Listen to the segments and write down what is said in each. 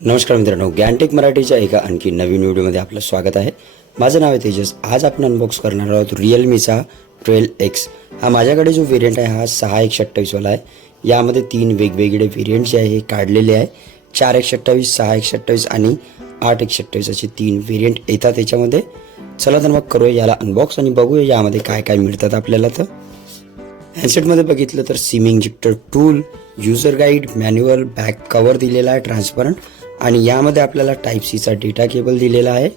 नमस्कार मित्रांनो गॅनटेक मराठीच्या एका आणखी नवीन व्हिडिओमध्ये आपलं स्वागत आहे. माझं नाव आहे तेजस. आज आपण अनबॉक्स करणार आहोत रिअलमीचा ट्वेल्व एक्स हा माझ्याकडे जो व्हेरियंट आहे हा सहा एकशे अठ्ठावीसवाला आहे. यामध्ये तीन वेगवेगळे व्हेरियंट जे आहे हे काढलेले आहे. चार एकशे अठ्ठावीस सहा एकशे अठ्ठावीस आणि आठ एकशे अठ्ठावीस असे तीन व्हेरियंट येतात याच्यामध्ये. चला तर मग करूया याला अनबॉक्स आणि बघूया यामध्ये काय काय मिळतात आपल्याला तर. हँडसेटमध्ये बघितलं तर SIM ejector tool user guide manual back cover दिलेला आहे ट्रान्सपरंट आणि यामध्ये आपल्याला टाईप सीचा डेटा केबल दिलेला आहे.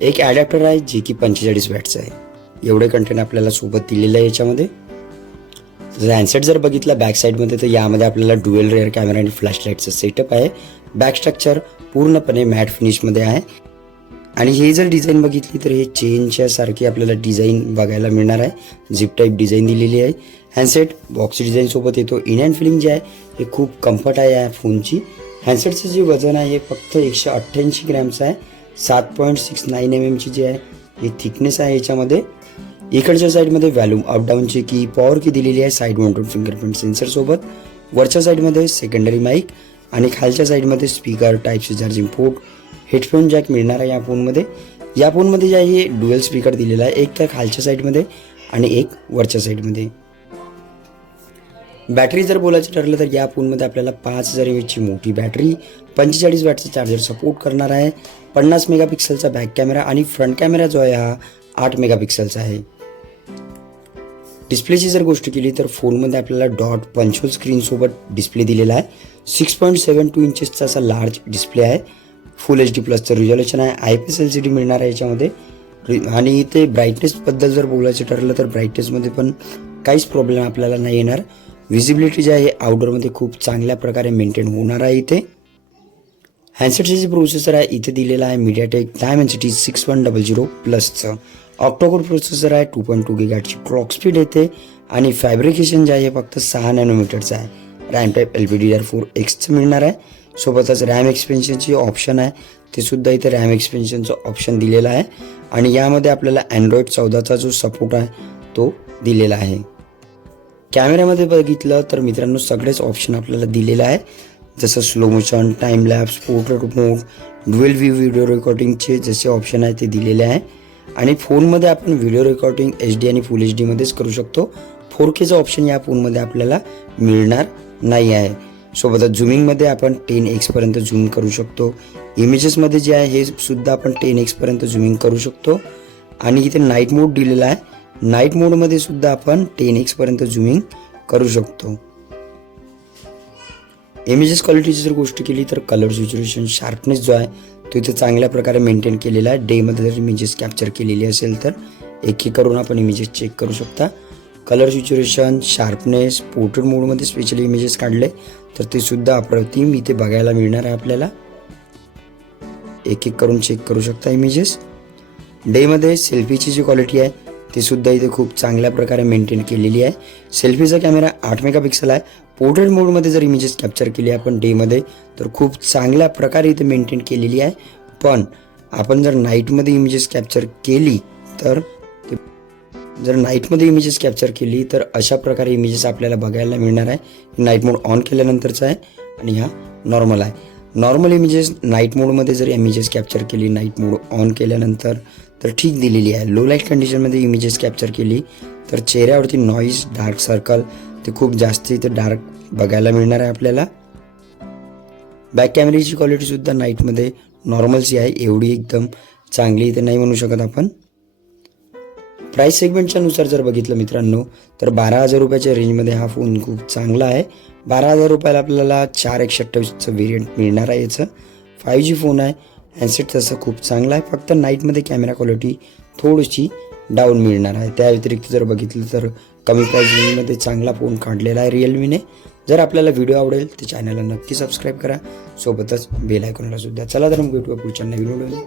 एक ॲडॅप्टर आहे जे की पंचेचाळीस वॅटचं आहे. एवढे कंटेंट आपल्याला सोबत दिलेलं आहे याच्यामध्ये. तर हँडसेट जर बघितला बॅक साईडमध्ये तर यामध्ये आपल्याला डुएल रेअर कॅमेरा आणि फ्लॅश लाईटचं सेटअप आहे. बॅक स्ट्रक्चर पूर्णपणे मॅट फिनिशमध्ये आहे. आणि हे जर डिझाईन बघितली तर हे चेनच्या सारखी आपल्याला डिझाईन बघायला मिळणार आहे. झिप टाईप डिझाईन दिलेली आहे. हँडसेट बॉक्स डिझाईन सोबत येतो. इन हँड फिलिंग जे आहे हे खूप कम्फर्ट आहे या फोनची हँडसेटचं जे वजन आहे हे फक्त एकशे अठ्ठ्याऐंशी ग्रॅमचं आहे. सात पॉईंट सिक्स नाईन एम एमची जी आहे ही थिकनेस आहे याच्यामध्ये. इकडच्या साईडमध्ये व्हॅल्यूम अपडाऊनची की पॉवर की दिलेली आहे साईड माउंटेड फिंगरप्रिंट सेन्सरसोबत वरच्या साईडमध्ये सेकंडरी माईक आणि खालच्या साईडमध्ये speaker type C charging port headphone jack मिळणार आहे या फोनमध्ये या फोनमध्ये जे आहे डुएल स्पीकर दिलेला आहे. एक त्या खालच्या साईडमध्ये आणि एक वरच्या साईडमध्ये बॅटरी जर बोलायचं ठरलं तर या फोनमध्ये आपल्याला पाच हजार एमएचची मोठी बॅटरी पंचेचाळीस वॅटचा चार्जर सपोर्ट करणार आहे पन्नास मेगापिक्सलचा बॅक कॅमेरा आणि फ्रंट कॅमेरा जो आहे हा आठ मेगापिक्सलचा आहे. डिस्प्लेची जर गोष्ट केली तर फोनमध्ये आपल्याला डॉट पंचोल स्क्रीनसोबत डिस्प्ले दिलेला आहे. सिक्स पॉईंट सेवन टू इंचेसचा असा लार्ज डिस्प्ले आहे. फुल एच डी प्लसचं रिझॉल्युशन आहे. I P S L C D मिळणार आहे याच्यामध्ये. आणि ते ब्राईटनेसबद्दल जर बोलायचं ठरलं तर ब्राईटनेसमध्ये पण काहीच प्रॉब्लेम आपल्याला नाही येणार. विजिबिलिटी जी आहे आउटडोअरमध्ये खूप चांगल्या प्रकारे मेंटेन होणार आहे इथे. हँडसेटचे जे प्रोसेसर आहे इथे दिलेलं आहे MediaTek Dimensity six one double zero प्लसचं octacore processor आहे टू पॉईंट टू गिगाटची क्लॉक स्पीड येते. आणि फॅब्रिकेशन जे आहे फक्त सहा नॅनोमीटरचं आहे. RAM type L P D R four एक्सचं मिळणार आहे. सोबतच रॅम एक्सपेन्शनची ऑप्शन आहे. ते सुद्धा इथे रॅम एक्सपेन्शनचं ऑप्शन दिलेलं आहे. आणि यामध्ये आपल्याला अँड्रॉइड चौदाचा जो सपोर्ट आहे तो दिलेला आहे. कॅमेऱ्यामध्ये बघितलं तर मित्रांनो सगळेच ऑप्शन आपल्याला दिलेलं आहे. जसं slow motion time lapse portrait mode dual view video रेकॉर्डिंगचे जसे ऑप्शन आहे ते दिलेले आहे. आणि फोनमध्ये आपण व्हिडिओ रेकॉर्डिंग एच डी आणि फुल एच डीमध्येच करू शकतो. फोर केचं ऑप्शन या फोनमध्ये आपल्याला मिळणार नाही आहे. सोबतच झुमिंगमध्ये आपण टेन एक्सपर्यंत झूम करू शकतो. इमेजेसमध्ये जे आहे हे सुद्धा आपण टेन एक्सपर्यंत झुमिंग करू शकतो. आणि इथे नाईट मोड दिलेला आहे. नाईट मोडमध्ये सुद्धा आपण टेन एक्सपर्यंत झुमिंग करू शकतो. इमेजेस क्वालिटीची जर गोष्ट केली तर कलर सिच्युएशन शार्पनेस जो आहे तो इथे चांगल्या प्रकारे मेंटेन केलेला आहे. डेमध्ये जर इमेजेस कॅप्चर केलेली असेल तर एक एक करून आपण इमेजेस चेक करू शकता. कलर सिच्युएशन शार्पनेस पोर्ट्रेट मोडमध्ये स्पेशली इमेजेस काढले तर ते सुद्धा अप्रतिम इथे बघायला मिळणार आहे आपल्याला. एक एक करून चेक करू शकता इमेजेस डेमध्ये सेल्फीची जी क्वालिटी आहे ती सुद्धा इथे खूप चांगल्या प्रकारे मेंटेन केलेली आहे. सेल्फीचा कॅमेरा आठ मेगापिक्सल आहे. पोर्ट्रेट मोडमध्ये जर इमेजेस कॅप्चर केली आपण डेमध्ये तर खूप चांगल्या प्रकारे इथे मेंटेन केलेली आहे. पण आपण जर नाईटमध्ये इमेजेस कॅप्चर केली तर जर नाईटमध्ये इमेजेस कॅप्चर केली तर अशा प्रकारे इमेजेस आपल्याला बघायला मिळणार आहे. नाईट मोड ऑन केल्यानंतरचा आहे आणि हा नॉर्मल आहे. नॉर्मल इमेजेस नाईट मोडमध्ये जर इमेजेस कॅप्चर केली नाईट मोड ऑन केल्यानंतर तर ठीक दिलेली आहे. लो लाइट कंडिशनमध्ये इमेजेस कॅप्चर केली. तर चेहऱ्यावरती नॉईज डार्क सर्कल ते खूप जास्त इथे डार्क बघायला मिळणार आहे आपल्याला. बॅक कॅमेऱ्याची क्वालिटीसुद्धा नाईटमध्ये नॉर्मलची आहे. एवढी एकदम चांगली इथे नाही म्हणू शकत आपण. प्राईस सेगमेंटच्या नुसार जर बघितलं मित्रांनो तर बारा हजार रुपयाच्या रेंजमध्ये हा फोन खूप चांगला आहे. बारा हजार रुपयाला आपल्याला चार एकशे अठ्ठावीसचं व्हेरियंट मिळणार आहे याचं. फाईव्ह जी फोन आहे. हँडसेट तसं खूप चांगला आहे. फक्त नाईटमध्ये कॅमेरा क्वालिटी थोडीशी डाऊन मिळणार आहे. त्या व्यतिरिक्त जर बघितलं तर कमी प्राईजमध्ये चांगला फोन काढलेला आहे रिअलमीने जर आपल्याला व्हिडिओ आवडेल तर चॅनलला नक्की सबस्क्राईब करा. सोबतच बेल आयकॉनला सुद्धा. चला तर मग भेटूया पुढच्या नवीन व्हिडिओ